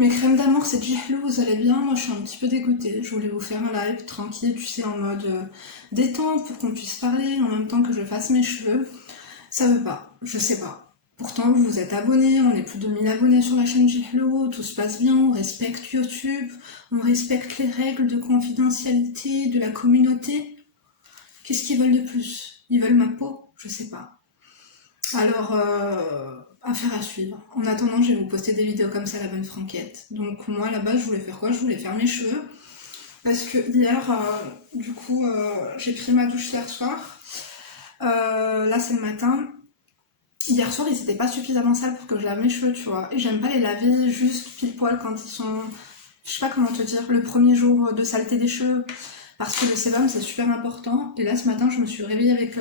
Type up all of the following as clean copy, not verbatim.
Mes crèmes d'amour, c'est Jihlou, vous allez bien? Moi, je suis un petit peu dégoûtée. Je voulais vous faire un live tranquille, tu sais, en mode détente pour qu'on puisse parler en même temps que je fasse mes cheveux. Ça veut pas, je sais pas. Pourtant, vous vous êtes abonnés, on est plus de 1000 abonnés sur la chaîne Jihlou, tout se passe bien, on respecte YouTube, on respecte les règles de confidentialité de la communauté. Qu'est-ce qu'ils veulent de plus? Ils veulent ma peau? Je sais pas. Alors, affaire à suivre. En attendant, je vais vous poster des vidéos comme ça, la bonne franquette. Donc moi, là-bas, je voulais faire quoi? Je voulais faire mes cheveux. Parce que hier, du coup, j'ai pris ma douche hier soir. Là, c'est le matin. Hier soir, ils étaient pas suffisamment sales pour que je lave mes cheveux, tu vois. Et j'aime pas les laver juste pile poil quand ils sont... Je sais pas comment te dire, le premier jour de saleté des cheveux. Parce que le sébum, c'est super important. Et là, ce matin, je me suis réveillée avec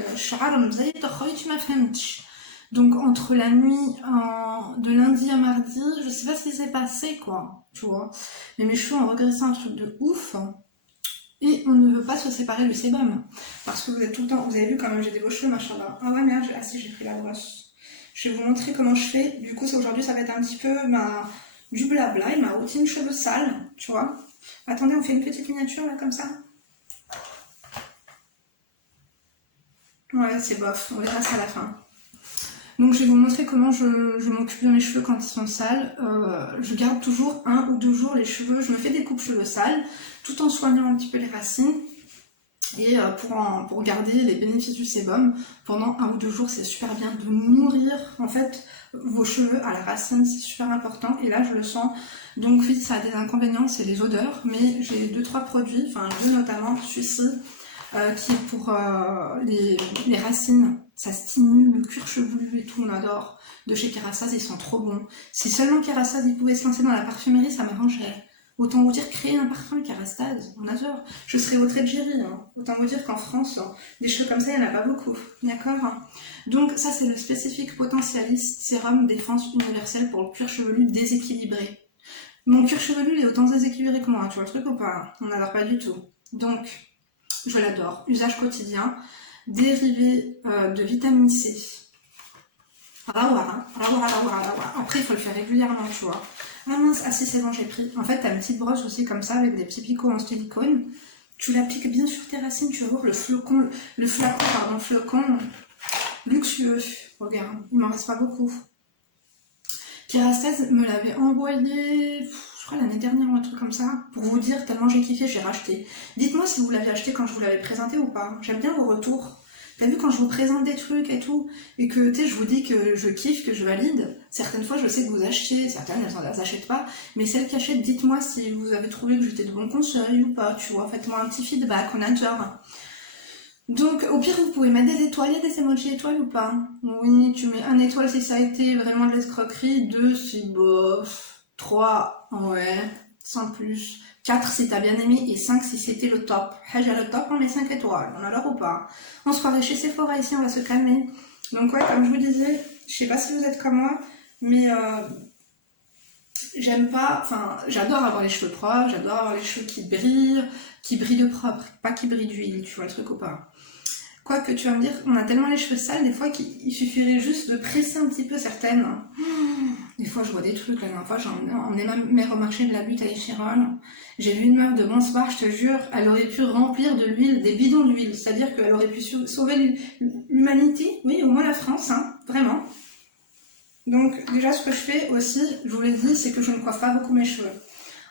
donc entre la nuit de lundi à mardi, je sais pas ce qui s'est passé, quoi, tu vois. Mais mes cheveux ont regressé un truc de ouf. Et on ne veut pas se séparer le sébum. Parce que vous êtes tout le temps... Vous avez vu quand même, j'ai des beaux cheveux, machallah. Ah ouais, merde, ah si, j'ai pris la brosse. Je vais vous montrer comment je fais. Du coup, aujourd'hui, ça va être un petit peu du blabla et ma routine cheveux sales, tu vois. Attendez, on fait une petite miniature, là, comme ça. Ouais, c'est bof, on verra ça à la fin. Donc je vais vous montrer comment je m'occupe de mes cheveux quand ils sont sales. Je garde toujours 1 ou 2 jours les cheveux, je me fais des coupes cheveux sales, tout en soignant un petit peu les racines. Et pour garder les bénéfices du sébum, pendant 1 ou 2 jours, c'est super bien de nourrir en fait vos cheveux à la racine, c'est super important. Et là je le sens, donc oui ça a des inconvénients, c'est les odeurs, mais j'ai 2-3 produits, enfin 2 notamment, celui-ci, qui est pour les racines, ça stimule le cuir chevelu et tout, on adore. De chez Kérastase, ils sont trop bons. Si seulement Kérastase, ils pouvaient se lancer dans la parfumerie, ça m'arrangerait. Autant vous dire, créer un parfum Kérastase, on adore. Je serais au trait de Géry, hein. Autant vous dire qu'en France, des cheveux comme ça, il n'y en a pas beaucoup, d'accord? Donc ça, c'est le spécifique potentialiste sérum défense universelle pour le cuir chevelu déséquilibré. Mon cuir chevelu, il est autant déséquilibré que moi, tu vois le truc ou pas? On n'adore pas du tout. Donc, je l'adore. Usage quotidien, dérivé de vitamine C. Après, il faut le faire régulièrement, tu vois. Ah mince, ah si, c'est bon, j'ai pris. En fait, t'as une petite brosse aussi comme ça, avec des petits picots en silicone. Tu l'appliques bien sur tes racines, tu vas voir le flacon luxueux. Regarde, il m'en reste pas beaucoup. Kérastase me l'avait envoyé... je crois l'année dernière ou un truc comme ça, pour vous dire, tellement j'ai kiffé, j'ai racheté. Dites-moi si vous l'avez acheté quand je vous l'avais présenté ou pas. J'aime bien vos retours. T'as vu quand je vous présente des trucs et tout, et que tu sais, je vous dis que je kiffe, que je valide. Certaines fois, je sais que vous achetez, certaines elles achètent pas, mais celles qui achètent, dites-moi si vous avez trouvé que j'étais de bons conseils ou pas, tu vois. Faites-moi un petit feedback, on adore. Donc, au pire, vous pouvez mettre des étoiles, il y a des emojis étoiles ou pas? Oui, tu mets 1 étoile si ça a été vraiment de l'escroquerie, 2 si bof, 3, ouais, sans plus, 4 si t'as bien aimé, et 5 si c'était le top. Haja le top, on met 5 étoiles, on adore ou pas? On se croirait chez Sephora ici, on va se calmer. Donc ouais, comme je vous disais, je sais pas si vous êtes comme moi, mais j'aime pas, enfin, j'adore avoir les cheveux propres, j'adore avoir les cheveux qui brillent de propre, pas qui brillent d'huile, tu vois le truc ou pas? Quoique tu vas me dire, on a tellement les cheveux sales, des fois qu'il suffirait juste de presser un petit peu certaines. Des fois je vois des trucs, la dernière fois j'ai emmené ma mère au marché de la butte à Échirol. J'ai vu une meuf de bonsoir, je te jure, elle aurait pu remplir de l'huile, des bidons d'huile, c'est-à-dire qu'elle aurait pu sauver l'humanité, oui, au moins la France, hein, vraiment. Donc déjà ce que je fais aussi, je vous l'ai dit, c'est que je ne coiffe pas beaucoup mes cheveux.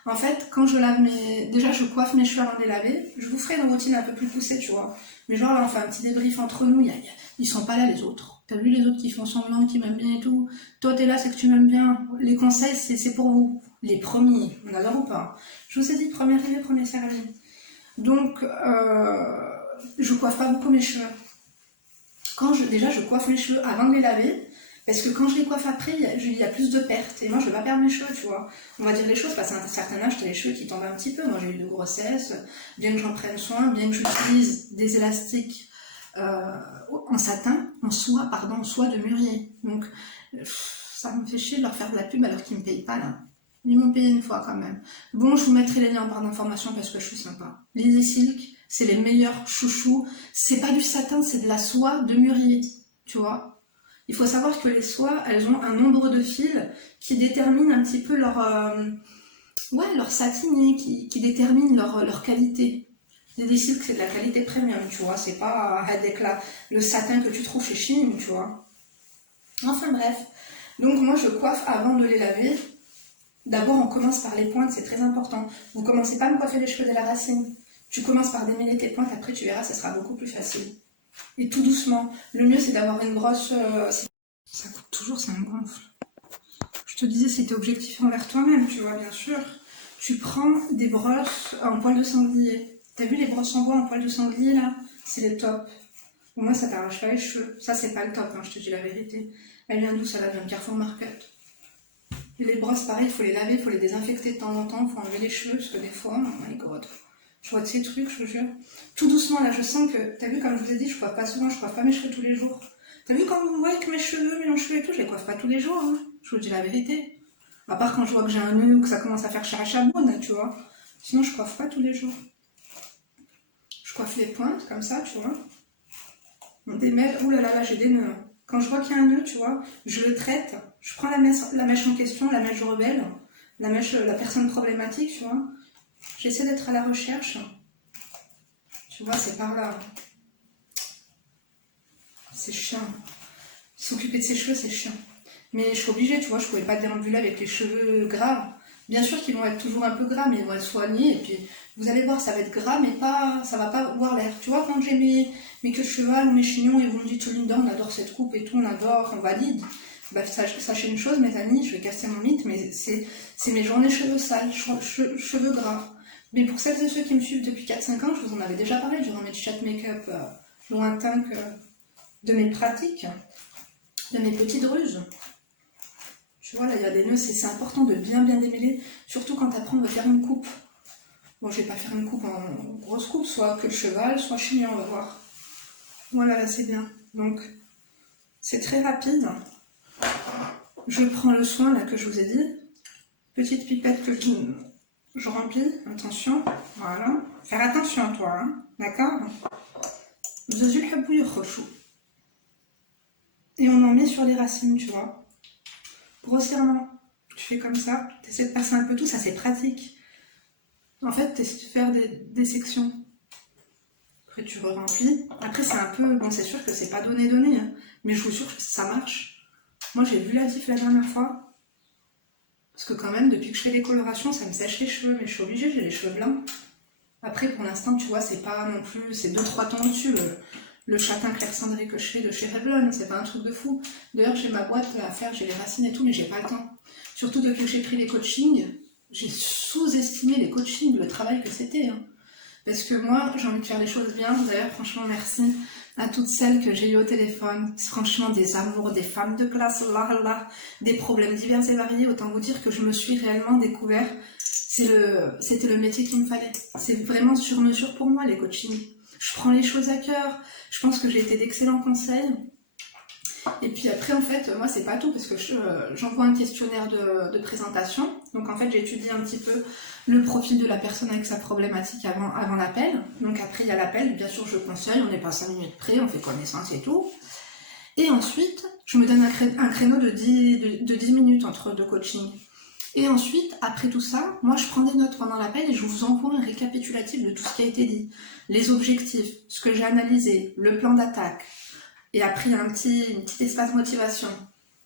En fait, quand je lave déjà je coiffe mes cheveux avant de les laver, je vous ferai une routine un peu plus poussée, tu vois. Mais genre là on fait un petit débrief entre nous, ils sont pas là les autres. T'as vu les autres qui font semblant, qui m'aiment bien et tout. Toi t'es là, c'est que tu m'aimes bien. Les conseils c'est pour vous. Les premiers, on adore ou pas. Je vous ai dit, premier arrivé, premier servi. Donc je coiffe pas beaucoup mes cheveux. Déjà je coiffe mes cheveux avant de les laver. Parce que quand je les coiffe après, il y a plus de pertes. Et moi, je ne veux pas perdre mes cheveux, tu vois. On va dire les choses, parce qu'à un certain âge, tu as les cheveux qui tombent un petit peu. Moi, j'ai eu de grossesse, bien que j'en prenne soin, bien que j'utilise des élastiques en soie de mûrier. Donc, ça me fait chier de leur faire de la pub alors qu'ils ne me payent pas, là. Ils m'ont payé une fois, quand même. Bon, je vous mettrai les liens en barre d'informations parce que je suis sympa. Lizzy Silk, c'est les meilleurs chouchous. C'est pas du satin, c'est de la soie de mûrier, tu vois. Il faut savoir que les soies, elles ont un nombre de fils qui détermine un petit peu leur Ouais, leur satiné qui détermine leur qualité. Les décides que c'est de la qualité premium, tu vois, c'est pas avec le satin que tu trouves chez Chine, tu vois. Enfin bref, donc moi je coiffe avant de les laver. D'abord on commence par les pointes, c'est très important. Vous commencez pas à me coiffer les cheveux de la racine. Tu commences par démêler tes pointes, après tu verras, ça sera beaucoup plus facile. Et tout doucement. Le mieux c'est d'avoir une brosse... Ça coupe toujours, ça me gonfle. Je te disais, c'était objectif envers toi-même, tu vois, bien sûr. Tu prends des brosses en poil de sanglier. T'as vu les brosses en bois en poil de sanglier là? C'est les top. Au moins ça t'arrache pas les cheveux. Ça c'est pas le top, hein, je te dis la vérité. Elle vient d'où? Ça vient de Carrefour Market. Et les brosses pareil, il faut les laver, il faut les désinfecter de temps en temps, il faut enlever les cheveux parce que des fois, oh my god. Je vois de ces trucs, je te jure. Tout doucement là, je sens que, t'as vu comme je vous ai dit, je coiffe pas souvent, je coiffe pas mes cheveux tous les jours. T'as vu quand vous voyez que mes longs cheveux et tout, je les coiffe pas tous les jours, hein. Je vous dis la vérité. À part quand je vois que j'ai un nœud ou que ça commence à faire chaboune, tu vois. Sinon, je coiffe pas tous les jours. Je coiffe les pointes, comme ça, tu vois. On démêle. Ouh là là, là j'ai des nœuds. Quand je vois qu'il y a un nœud, tu vois, je le traite. Je prends la mèche en question, la mèche rebelle, la personne problématique, tu vois. J'essaie d'être à la recherche. Tu vois, c'est par là. C'est chiant. S'occuper de ses cheveux, c'est chiant. Mais je suis obligée, tu vois, je pouvais pas déambuler avec les cheveux gras. Bien sûr qu'ils vont être toujours un peu gras, mais ils vont être soignés. Et puis, vous allez voir, ça va être gras, mais pas, ça va pas voir l'air. Tu vois, quand j'ai mes queues de cheval ou mes chignons, et vous me dites, Linda, on adore cette coupe et tout, on adore, on valide. Bah, sachez une chose, mes amis, je vais casser mon mythe, mais c'est mes journées cheveux sales, cheveux gras. Mais pour celles et ceux qui me suivent depuis 4-5 ans, je vous en avais déjà parlé durant mes chats make-up lointains de mes pratiques, de mes petites ruses. Tu vois, là, il y a des nœuds, c'est important de bien démêler, surtout quand tu apprends à faire une coupe. Bon, je vais pas faire une coupe en grosse coupe, soit que le cheval, soit chignon, on va voir. Voilà, là, c'est bien. Donc, c'est très rapide. Je prends le soin, là, que je vous ai dit. Petite pipette que je remplis. Attention, voilà. Faire attention à toi, hein. D'accord? Et on en met sur les racines, tu vois. Grossièrement. Tu fais comme ça. Tu essaies de passer un peu tout, ça c'est pratique. En fait, tu essaies de faire des sections. Après, tu re-remplis. Après, c'est un peu... Bon, c'est sûr que c'est pas donné, hein. Mais je vous jure que ça marche. Moi, j'ai vu la diff la dernière fois. Parce que quand même, depuis que je fais des colorations, ça me sèche les cheveux. Mais je suis obligée, j'ai les cheveux blancs. Après, pour l'instant, tu vois, c'est pas non plus... C'est 2-3 tons dessus, le châtain clair cendré que je fais de chez Revlon. C'est pas un truc de fou. D'ailleurs, j'ai ma boîte à faire, j'ai les racines et tout, mais j'ai pas le temps. Surtout depuis que j'ai pris les coachings, j'ai sous-estimé les coachings, le travail que c'était, hein. Parce que moi, j'ai envie de faire les choses bien. D'ailleurs, franchement, merci à toutes celles que j'ai eues au téléphone. Franchement, des amours, des femmes de classe, là, des problèmes divers et variés. Autant vous dire que je me suis réellement découvert. C'était le métier qu'il me fallait. C'est vraiment sur mesure pour moi, les coachings. Je prends les choses à cœur. Je pense que j'ai été d'excellents conseils. Et puis après, en fait, moi, c'est pas tout, parce que j'envoie un questionnaire de présentation. Donc, en fait, j'étudie un petit peu le profil de la personne avec sa problématique avant l'appel. Donc, après, il y a l'appel. Bien sûr, je conseille, on n'est pas 5 minutes près, on fait connaissance et tout. Et ensuite, je me donne un créneau de 10 minutes entre deux coachings. Et ensuite, après tout ça, moi, je prends des notes pendant l'appel et je vous envoie un récapitulatif de tout ce qui a été dit. Les objectifs, ce que j'ai analysé, le plan d'attaque. Et après, il y a un petit espace motivation,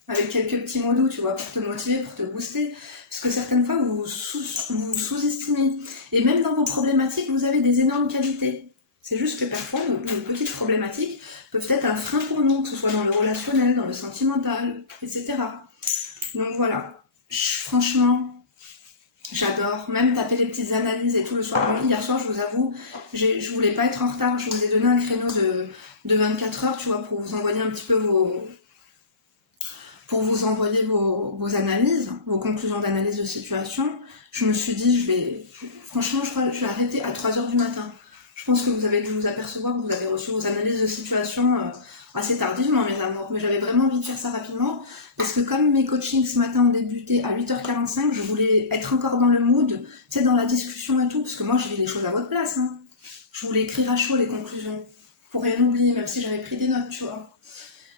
avec quelques petits mots doux, tu vois, pour te motiver, pour te booster. Parce que certaines fois, vous sous-estimez. Et même dans vos problématiques, vous avez des énormes qualités. C'est juste que parfois, nos petites problématiques peuvent être un frein pour nous, que ce soit dans le relationnel, dans le sentimental, etc. Donc voilà, franchement, j'adore. Même taper les petites analyses et tout le soir. Bon, hier soir, je vous avoue, je voulais pas être en retard. Je vous ai donné un créneau de 24 heures, tu vois, pour vous envoyer un petit peu vos analyses, vos conclusions d'analyse de situation. Je me suis dit, franchement, je crois que je vais arrêter à 3 heures du matin. Je pense que vous avez dû vous apercevoir que vous avez reçu vos analyses de situation assez tardivement, mes amours. Mais j'avais vraiment envie de faire ça rapidement, parce que comme mes coachings ce matin ont débuté à 8h45, je voulais être encore dans le mood, tu sais, dans la discussion et tout, parce que moi, je vis les choses à votre place, hein. Je voulais écrire à chaud les conclusions, pour rien oublier, même si j'avais pris des notes, tu vois.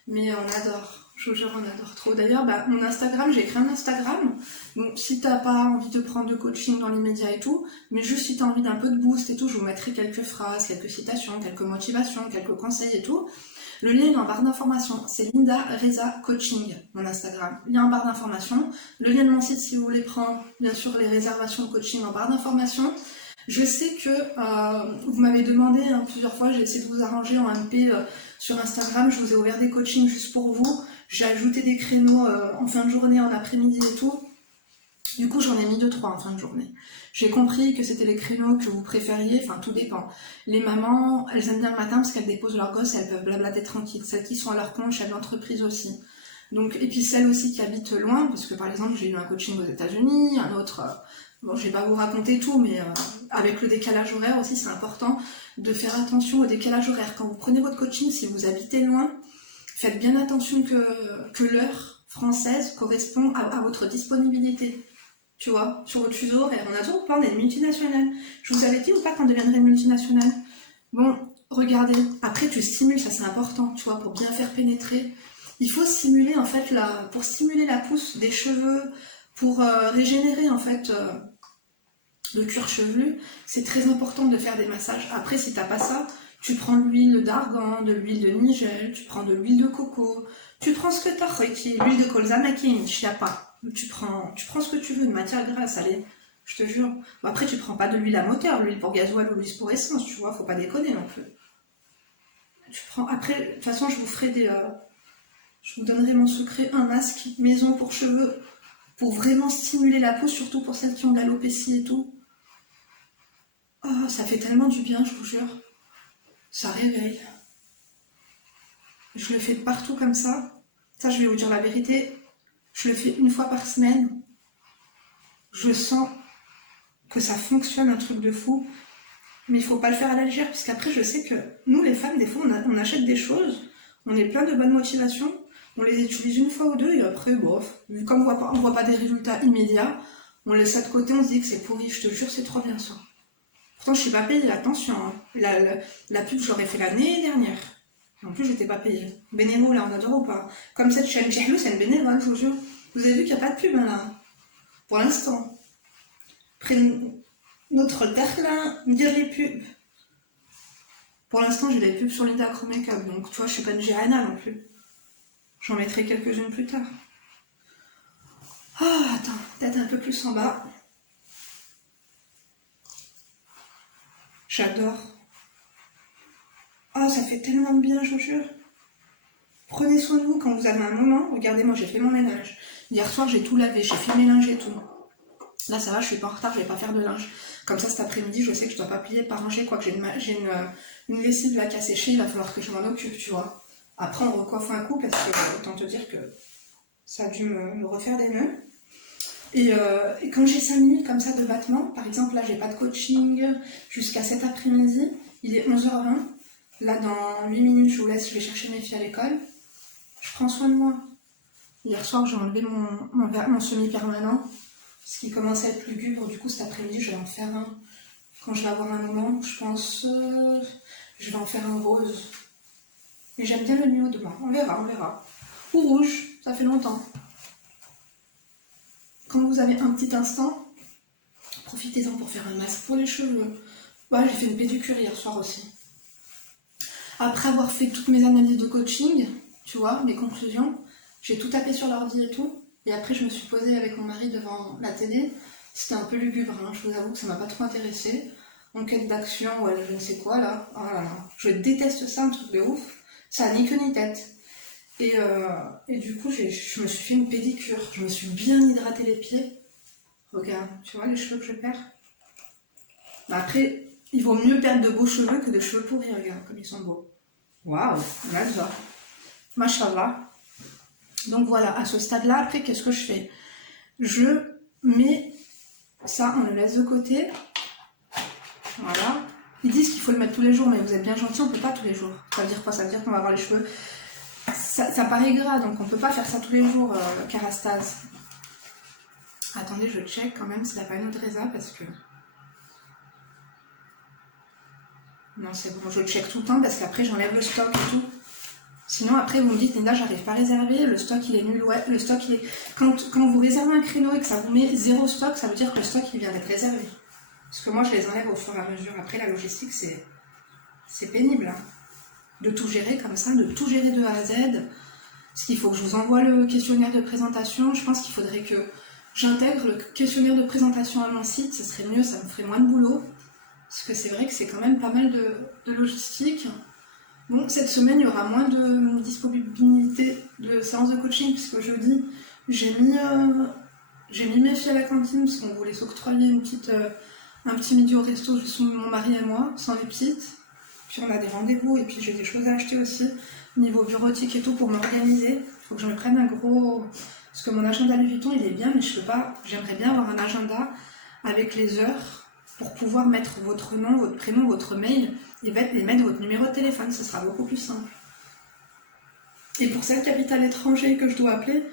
Mais on adore. Je vous jure, on adore trop. D'ailleurs, mon Instagram, j'ai créé un Instagram. Donc, si t'as pas envie de prendre de coaching dans l'immédiat et tout, mais juste si t'as envie d'un peu de boost et tout, je vous mettrai quelques phrases, quelques citations, quelques motivations, quelques conseils et tout. Le lien est en barre d'information. C'est Linda Reza Coaching, mon Instagram. Lien en barre d'information. Le lien de mon site, si vous voulez prendre, bien sûr, les réservations de coaching en barre d'information. Je sais que vous m'avez demandé plusieurs fois, j'ai essayé de vous arranger en MP sur Instagram. Je vous ai ouvert des coachings juste pour vous. J'ai ajouté des créneaux en fin de journée, en après-midi et tout. Du coup, j'en ai mis 2-3 en fin de journée. J'ai compris que c'était les créneaux que vous préfériez, enfin tout dépend. Les mamans, elles aiment bien le matin parce qu'elles déposent leurs gosses et elles peuvent blablater tranquille. Celles qui sont à leur compte, chef d'entreprise aussi. Donc, et puis celles aussi qui habitent loin, parce que par exemple, j'ai eu un coaching aux États-Unis, un autre, bon, je vais pas vous raconter tout, mais avec le décalage horaire aussi, c'est important de faire attention au décalage horaire. Quand vous prenez votre coaching, si vous habitez loin, faites bien attention que l'heure française correspond à votre disponibilité. Tu vois, sur votre fuseau horaire. On a toujours peur d'être multinationale. Je vous avais dit ou pas qu'on deviendrait multinationale? Bon, regardez. Après, tu stimules, ça c'est important, tu vois, pour bien faire pénétrer. Il faut stimuler, en fait, pour stimuler la pousse des cheveux, pour régénérer, en fait, le cuir chevelu. C'est très important de faire des massages. Après, si t'as pas ça, tu prends de l'huile d'argan, de l'huile de nigel, tu prends de l'huile de coco, tu prends ce que t'as, l'huile de colza maquine, chiapa. Tu prends ce que tu veux, de matière grasse, allez, je te jure. Bon, après, tu prends pas de l'huile à moteur, l'huile pour gasoil ou l'huile pour essence, tu vois, faut pas déconner non plus. Après, de toute façon, je vous donnerai mon secret, un masque maison pour cheveux, pour vraiment stimuler la peau, surtout pour celles qui ont de l'alopécie et tout. Oh, ça fait tellement du bien, je vous jure. Ça réveille. Je le fais partout comme ça. Ça, je vais vous dire la vérité. Je le fais une fois par semaine. Je sens que ça fonctionne, un truc de fou. Mais il faut pas le faire à la légère, parce qu'après, je sais que nous, les femmes, des fois, on achète des choses, on est plein de bonnes motivations, on les utilise une fois ou deux, et après, bof, comme on voit pas des résultats immédiats, on laisse ça de côté, on se dit que c'est pourri. Je te jure, c'est trop bien ça. Pourtant, je suis pas payée, attention. Hein. La pub, je l'aurais fait l'année dernière. En plus, j'étais pas payée. Bénévole, là, on adore ou pas. Comme cette chaîne Jahlou, c'est une bénévole, je vous jure. Vous avez vu qu'il n'y a pas de pub, hein, là. Pour l'instant. Après, notre terre, là, dire les pubs. Pour l'instant, j'ai des pubs sur Linda Acro Makeup, donc tu vois, je suis pas une Gérana non plus. J'en mettrai quelques-unes plus tard. Oh, attends, peut-être un peu plus en bas. J'adore. Oh, ça fait tellement de bien, je vous jure. Prenez soin de vous quand vous avez un moment. Regardez, moi, j'ai fait mon ménage. Hier soir, j'ai tout lavé, j'ai fait mes linges et tout. Là, ça va, je suis pas en retard, je vais pas faire de linge. Comme ça, cet après-midi, je sais que je dois pas plier, pas ranger, quoique j'ai une lessive là qui a séché, il va falloir que je m'en occupe, tu vois. Après, on recoiffe un coup, parce que autant te dire que ça a dû me refaire des nœuds. Et quand j'ai 5 minutes comme ça de battement, par exemple, là, j'ai pas de coaching jusqu'à cet après-midi, il est 11h20. Là, dans 8 minutes, je vous laisse, je vais chercher mes filles à l'école. Je prends soin de moi. Hier soir, j'ai enlevé mon semi-permanent, ce qui commence à être lugubre. Du coup, cet après-midi, je vais en faire un. Quand je vais avoir un moment, je pense, je vais en faire un rose. Mais j'aime bien le nuo de blanc. On verra. Ou rouge, ça fait longtemps. Quand vous avez un petit instant, profitez-en pour faire un masque pour les cheveux. Ouais, j'ai fait une pédicure hier soir aussi. Après avoir fait toutes mes analyses de coaching, tu vois, mes conclusions, j'ai tout tapé sur l'ordi et tout. Et après, je me suis posée avec mon mari devant la télé. C'était un peu lugubre, hein. Je vous avoue que ça m'a pas trop intéressée. Enquête d'action, ouais, je ne sais quoi là. Oh là là. Je déteste ça, un truc de ouf. Ça n'a ni queue ni tête. Et du coup, je me suis fait une pédicure. Je me suis bien hydraté les pieds. Regarde, tu vois les cheveux que je perds. Bah après, il vaut mieux perdre de beaux cheveux que de cheveux pourris. Regarde comme ils sont beaux. Waouh, regarde ça. Machallah. Donc voilà, à ce stade-là, après, qu'est-ce que je fais? Je mets ça, on le laisse de côté. Voilà. Ils disent qu'il faut le mettre tous les jours, mais vous êtes bien gentil, on ne peut pas tous les jours. Ça veut dire quoi? Ça veut dire qu'on va avoir les cheveux. Ça paraît gras, donc on ne peut pas faire ça tous les jours, Carastase. Attendez, je check quand même s'il n'y a pas une autre résa, parce que... Non, c'est bon, je check tout le temps, parce qu'après j'enlève le stock et tout. Sinon, après, vous me dites, Linda, j'arrive pas à réserver, le stock il est nul. Ouais, le stock il est. Quand vous réservez un créneau et que ça vous met 0 stock, ça veut dire que le stock il vient d'être réservé. Parce que moi, je les enlève au fur et à mesure. Après, la logistique, c'est pénible. Hein. De tout gérer comme ça, de tout gérer de A à Z. Parce qu'il faut que je vous envoie le questionnaire de présentation. Je pense qu'il faudrait que j'intègre le questionnaire de présentation à mon site. Ce serait mieux, ça me ferait moins de boulot. Parce que c'est vrai que c'est quand même pas mal de logistique. Bon, cette semaine, il y aura moins de disponibilité de séances de coaching, puisque jeudi, j'ai mis mes filles à la cantine, parce qu'on voulait s'octroyer un petit midi au resto, juste mon mari et moi, sans les petites. Puis on a des rendez-vous, et puis j'ai des choses à acheter aussi, niveau bureautique et tout, pour m'organiser. Il faut que je me prenne un gros... Parce que mon agenda Louis Vuitton, il est bien, mais je peux pas... J'aimerais bien avoir un agenda avec les heures, pour pouvoir mettre votre nom, votre prénom, votre mail, et mettre votre numéro de téléphone, ce sera beaucoup plus simple. Et pour celles qui habitent à l'étranger et que je dois appeler,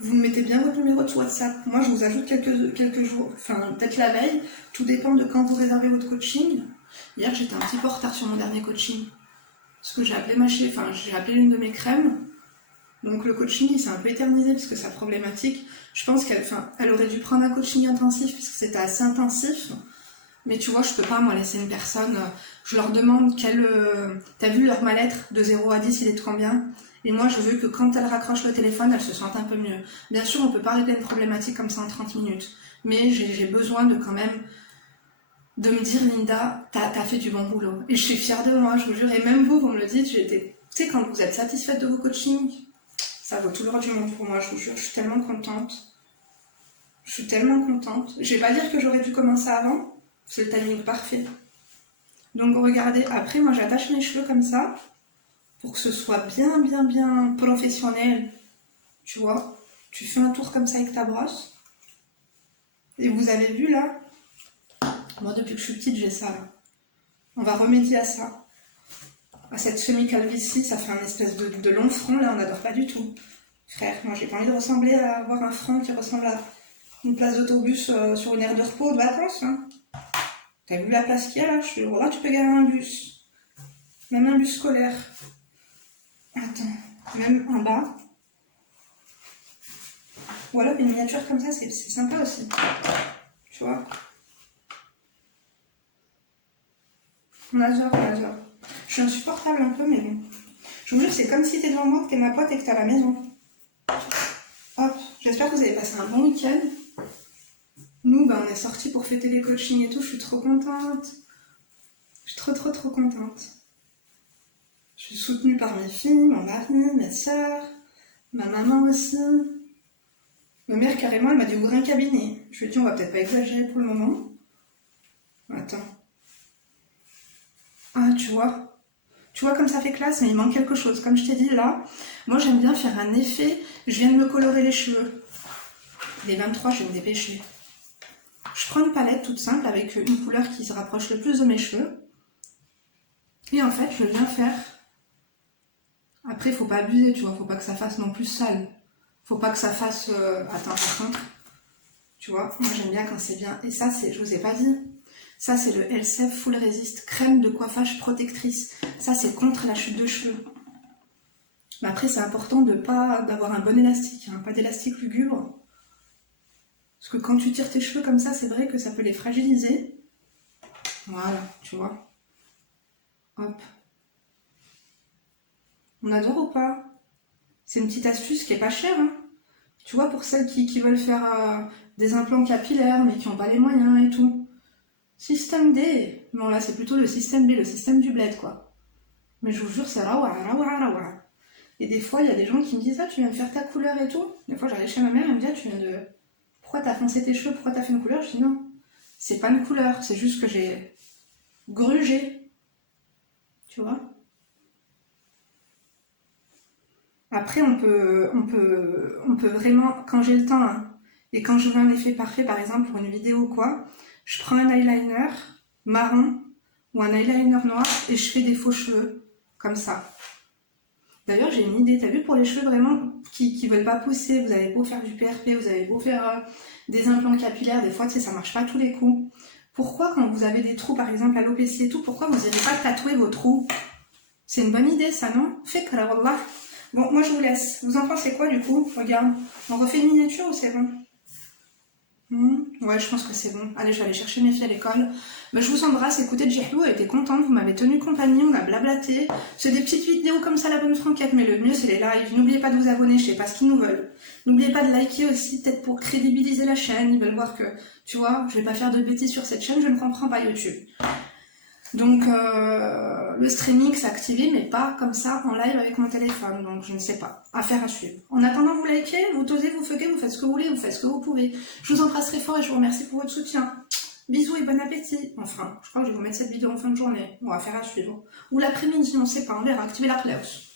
vous mettez bien votre numéro de WhatsApp. Moi, je vous ajoute quelques jours, enfin peut-être la veille, tout dépend de quand vous réservez votre coaching. Hier, j'étais un petit peu en retard sur mon dernier coaching, parce que j'ai appelé l'une de mes crèmes, donc le coaching, il s'est un peu éternisé, parce que sa problématique, je pense elle aurait dû prendre un coaching intensif, puisque c'était assez intensif. Mais tu vois, je peux pas, moi, laisser une personne... Je leur demande t'as vu leur mal-être de 0 à 10, il est de combien? Et moi, je veux que quand elle raccroche le téléphone, elle se sente un peu mieux. Bien sûr, on peut pas régler une problématique comme ça en 30 minutes. Mais j'ai besoin de quand même... de me dire, Linda, t'as fait du bon boulot. Et je suis fière de moi, je vous jure. Et même vous me le dites, tu sais, quand vous êtes satisfaite de vos coachings, ça vaut tout l'or du monde pour moi, je vous jure. Je suis tellement contente. Je suis tellement contente. Je vais pas dire que j'aurais dû commencer avant. C'est le timing parfait. Donc regardez, après moi j'attache mes cheveux comme ça, pour que ce soit bien professionnel. Tu vois, tu fais un tour comme ça avec ta brosse. Et vous avez vu là, moi depuis que je suis petite j'ai ça là. On va remédier à ça. À cette semi-calvitie, ça fait un espèce de long front là, on n'adore pas du tout. Frère, moi j'ai pas envie de ressembler à avoir un front qui ressemble à une place d'autobus sur une aire de repos de vacances. Hein. T'as vu la place qu'il y a là? Là, tu peux garer un bus. Même un bus scolaire. Attends, même en bas. Ou alors une miniature comme ça, c'est sympa aussi. Tu vois? On adore. Je suis insupportable un peu, mais bon. Je vous jure, c'est comme si t'es devant moi, que t'es ma pote et que t'es à la maison. Hop, j'espère que vous avez passé un bon week-end. Nous, on est sortis pour fêter les coachings et tout, je suis trop contente. Je suis trop contente. Je suis soutenue par mes filles, mon mari, mes soeurs, ma maman aussi. Ma mère, carrément, elle m'a dit ouvrir un cabinet. Je lui ai dit, on va peut-être pas exagérer pour le moment. Attends. Ah, tu vois comme ça fait classe, mais il manque quelque chose. Comme je t'ai dit là, moi j'aime bien faire un effet. Je viens de me colorer les cheveux. Les 23, je vais me dépêcher. Je prends une palette toute simple avec une couleur qui se rapproche le plus de mes cheveux. Et en fait, je viens faire... Après, il faut pas abuser, tu vois. Faut pas que ça fasse non plus sale. Faut pas que ça fasse... Attends, par contre. Tu vois, moi j'aime bien quand c'est bien. Et ça, je vous ai pas dit. Ça, c'est le LCF Full Resist crème de coiffage protectrice. Ça, c'est contre la chute de cheveux. Mais après, c'est important d'avoir un bon élastique. Hein, pas d'élastique lugubre. Parce que quand tu tires tes cheveux comme ça, c'est vrai que ça peut les fragiliser. Voilà, tu vois. Hop. On adore ou pas? C'est une petite astuce qui est pas chère. Hein. Tu vois, pour celles qui veulent faire des implants capillaires, mais qui n'ont pas les moyens et tout. Système D. Non, là, c'est plutôt le système B, le système du bled, quoi. Mais je vous jure, c'est rawa. Et des fois, il y a des gens qui me disent, ah, tu viens de faire ta couleur et tout. Des fois, j'arrive chez ma mère, elle me dit, ah, tu viens de... Pourquoi t'as foncé tes cheveux? Pourquoi t'as fait une couleur? Je dis non, c'est pas une couleur, c'est juste que j'ai grugé. Tu vois? Après, on peut vraiment, quand j'ai le temps, hein, et quand je veux un effet parfait, par exemple, pour une vidéo ou quoi, je prends un eyeliner marron ou un eyeliner noir et je fais des faux cheveux, comme ça. D'ailleurs, j'ai une idée, t'as vu, pour les cheveux vraiment qui veulent pas pousser, vous avez beau faire du PRP, vous avez beau faire des implants capillaires, des fois, tu sais, ça marche pas tous les coups. Pourquoi, quand vous avez des trous, par exemple, alopécie et tout, pourquoi vous n'irez pas tatouer vos trous? C'est une bonne idée, ça, non? Fait que la wallah. Bon, moi je vous laisse. Vous en pensez quoi du coup? Regarde. On refait une miniature ou c'est bon? Ouais, je pense que c'est bon. Allez, je vais aller chercher mes filles à l'école. Bah, je vous embrasse. Écoutez, Djihou a été contente. Vous m'avez tenu compagnie. On a blablaté. C'est des petites vidéos comme ça, la bonne franquette. Mais le mieux, c'est les lives. N'oubliez pas de vous abonner. Je sais pas ce qu'ils nous veulent. N'oubliez pas de liker aussi, peut-être pour crédibiliser la chaîne. Ils veulent voir que, tu vois, je vais pas faire de bêtises sur cette chaîne. Je ne comprends pas YouTube. Donc, le streaming s'est activé, mais pas comme ça en live avec mon téléphone. Donc, je ne sais pas. Affaire à suivre. En attendant, vous likez, vous tosez, vous fuckez, vous faites ce que vous voulez, vous faites ce que vous pouvez. Je vous embrasse très fort et je vous remercie pour votre soutien. Bisous et bon appétit. Enfin, je crois que je vais vous mettre cette vidéo en fin de journée. Bon, affaire à suivre. Ou l'après-midi, on ne sait pas. On verra. Activez la cloche.